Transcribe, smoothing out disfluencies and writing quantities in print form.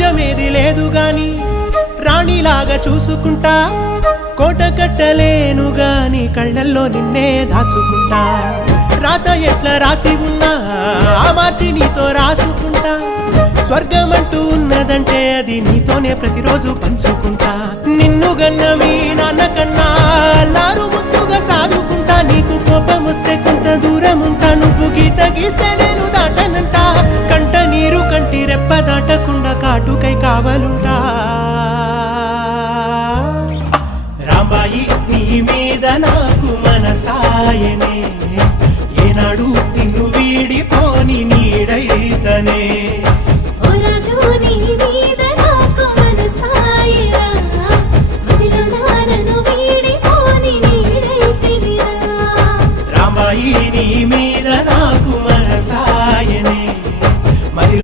రాజ్యమేది లేదు గాని రాణిలాగా చూసుకుంటా కోట కట్టలేను గాని కళ్ళల్లో నిన్నే దాచుకుంటా రాత ఎట్లా రాసి ఉన్నా ఆ మార్చి నీతో రాసుకుంటా స్వర్గమంటూ ఉన్నదంటే అది నీతోనే ప్రతిరోజు పంచుకుంటా నిన్ను గన్న మీ నాన్న కన్నా లారు ముద్దుగా సాదుకుంటా నీకు కోపం వస్తే కొంత దూరం ఉంటా నువ్వు గీత గీస్తే నేను దాటనంట కంట నీరు కంటి రెప్ప దాటకుండా కాటుకై కావలుంటా రాంబాయి నీ మీద నాకు మనసాయనే ఏనాడు నిన్ను వీడిపోని నీడైతనే